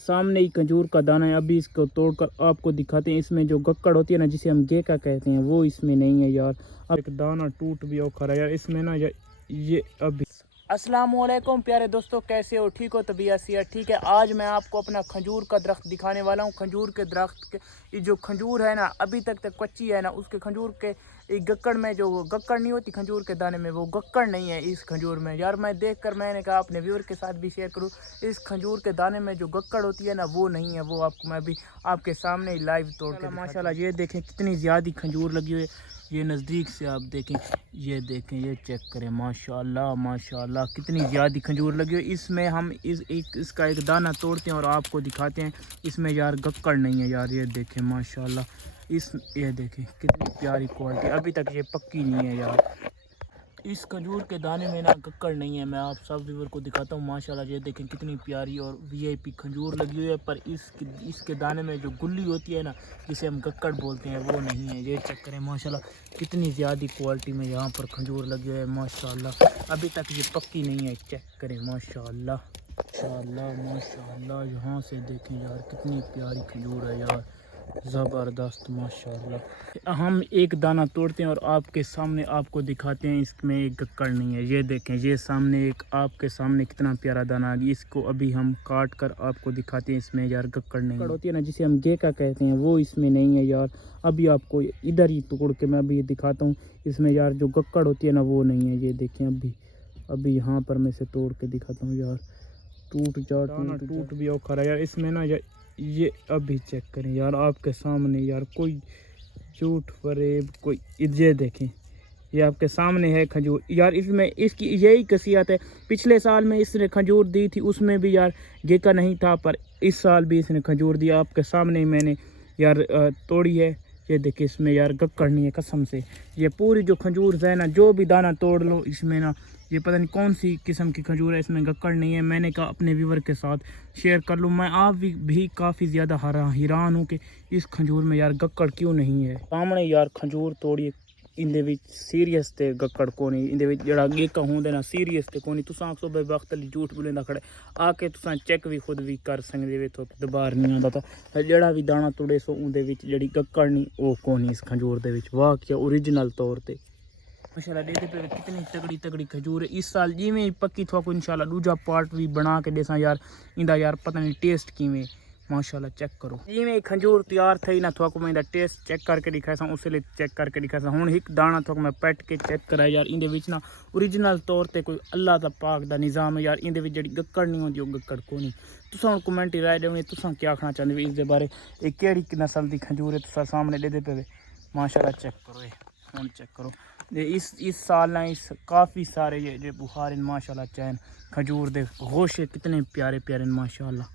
सामने ही खजूर का दाना है। अभी इसको तोड़कर आपको दिखाते हैं। इसमें जो गक्कड़ होती है ना, जिसे हम गेका कहते हैं, वो इसमें नहीं है यार। अब एक दाना टूट भी और खरा यार इसमें ना ये अभी। अस्सलाम वालेकुम प्यारे दोस्तों, कैसे हो? ठीक हो? तबीयत सेहत ठीक है? आज मैं आपको अपना खजूर का दरख्त दिखाने वाला हूँ। खजूर के दरख्त के ये जो खजूर है ना, अभी तक कच्ची है ना, उसके खजूर के गक्कड़ में जो गक्कड़ नहीं होती खजूर के दाने में, वो गक्कड़ नहीं है इस खजूर में यार। मैं देखकर मैंने कहा अपने व्यूअर के साथ भी शेयर करूँ। इस खजूर के दाने में जो गक्कड़ होती है ना, वो नहीं है। वो आपको मैं अभी आपके सामने ही लाइव तोड़ के माशाल्लाह ये देखें कितनी ज़्यादा खजूर लगी हुई है। ये नज़दीक से आप देखें, ये देखें, ये चेक करें, माशाल्लाह माशाल्लाह कितनी ज़्यादा खजूर लगी है। इसमें हम इसका एक दाना तोड़ते हैं और आपको दिखाते हैं। इसमें यार गक्कड़ नहीं है यार। ये देखें माशाल्लाह, ये देखें कितनी प्यारी क्वालिटी। अभी तक ये पक्की नहीं है यार। इस खजूर के दाने में ना गक्कड़ नहीं है। मैं आप सब व्यूअर को दिखाता हूँ। माशाल्लाह ये देखें कितनी प्यारी और वीआईपी खजूर लगी हुई है। पर इसके दाने में जो गुल्ली होती है ना, जिसे हम गक्कड़ बोलते हैं, वो नहीं है। ये चेक करें माशाल्लाह कितनी ज़्यादा क्वालिटी में यहाँ पर खजूर लगी हुई है माशाल्लाह। अभी तक ये पक्की नहीं है। चेक करें माशाल्लाह माशाल्लाह माशाल्लाह। यहाँ से देखें यार कितनी प्यारी खजूर है यार, ज़बरदस्त माशाल्लाह। हम एक दाना तोड़ते हैं और आपके सामने आपको दिखाते हैं। इसमें एक गक्कड़ नहीं है। ये देखें, ये सामने एक आपके सामने कितना प्यारा दाना आ गया। इसको अभी हम काट कर आपको दिखाते हैं। इसमें यार गक्कड़ नहीं होती है ना, जिसे हम गेका कहते हैं, वो इसमें नहीं है यार। अभी आपको इधर ही तोड़ के मैं अभी दिखाता हूँ। इसमें यार जो गक्कड़ होती है ना, वो नहीं है। ये देखें अभी यहाँ पर मैं इसे तोड़ के दिखाता हूँ यार। टूट भी और खरा यार इसमें ना ये अभी चेक करें यार आपके सामने यार, कोई झूठ फरेब कोई। ये देखें, ये आपके सामने है खजूर यार। इसमें इसकी यही खासियत है। पिछले साल में इसने खजूर दी थी, उसमें भी यार गेका नहीं था, पर इस साल भी इसने खजूर दिया। आपके सामने ही मैंने यार तोड़ी है। ये देखिए इसमें यार गक्कड़ नहीं है कसम से। ये पूरी जो खजूर है ना, जो भी दाना तोड़ लो इसमें ना, ये पता नहीं कौन सी किस्म की खजूर है, इसमें गक्कड़ नहीं है। मैंने कहा अपने व्यूवर के साथ शेयर कर लूँ। मैं आप भी काफ़ी ज़्यादा हैरान हूँ कि इस खजूर में यार गक्कड़ क्यों नहीं है। सामने यार खजूर तोड़ी, इंदे विच सीरियस ते गक्कड़ को नहीं। इंदे विच जड़ा गेका होंदे ना, सीरियस ते को नहीं। तुसां आखो बे वक्त अली झूठ बोलेंदा खड़े, आके तुसां चेक भी खुद भी कर सकदे वे। तो दोबार नहीं आंदा था जड़ा भी दाना तोड़े सो उंदे विच जड़ी गक्कड़ नहीं, ओ को नहीं इस खजूर दे विच। वाह क्या ओरिजिनल तौर ते माशाल्लाह। देखते पे कितनी तगड़ी खजूर है। इस साल जिमें ही पक्की थोड़ा को इंशाल्लाह दूजा पार्ट भी बना के देसा यार। इंदा यार पता नहीं टेस्ट किवें माशाल्लाह। चेक करो जिमें खजूर तैयार थी ना, थोड़ा को मैं टेस्ट चेक करके दिखाया उसलिए चेक करके दिखाया। हुण एक दाना थोड़ा मैं पैट के चेक कराया यार। इंदे विच ना ओरिजिनल तौर ते कोई अल्लाह दा पाक दा निज़ाम है यार। इंदे विच जड़ी गक्कड़ नहीं होंदी, वो गक्कड़ को नहीं। तुसां हुण कमेंट राय देनी, तुसां क्या आखना चाहंदे इसदे बारे। ये केड़ी नस्ल दी खजूर है, तुसां सामने दे पे माशाल्लाह। चेक करो हुण चेक करो। इस साल ना इस काफ़ी सारे ये बुखार माशाल्लाह चैन खजूर दे गोशे कितने प्यारे प्यारे माशाल्लाह।